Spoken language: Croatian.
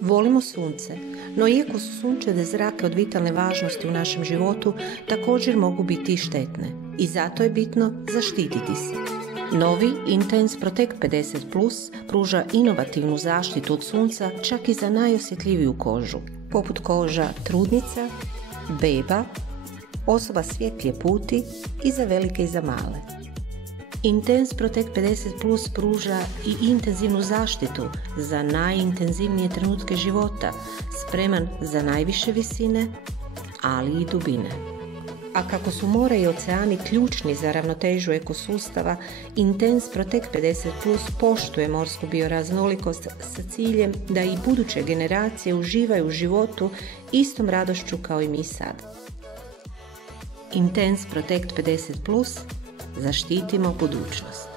Volimo sunce, no iako su sunčeve zrake od vitalne važnosti u našem životu, također mogu biti i štetne i zato je bitno zaštititi se. Novi Intense Protect 50+ pruža inovativnu zaštitu od sunca čak i za najosjetljiviju kožu, poput koža trudnica, beba, osoba svjetlije puti i za velike i za male. Intense Protect 50+ pruža i intenzivnu zaštitu za najintenzivnije trenutke života, spreman za najviše visine, ali i dubine. A kako su more i oceani ključni za ravnotežu ekosustava, Intense Protect 50+ poštuje morsku bioraznolikost sa ciljem da i buduće generacije uživaju u životu istom radošću kao i mi sad. Intense Protect 50+, zaštitimo budućnost.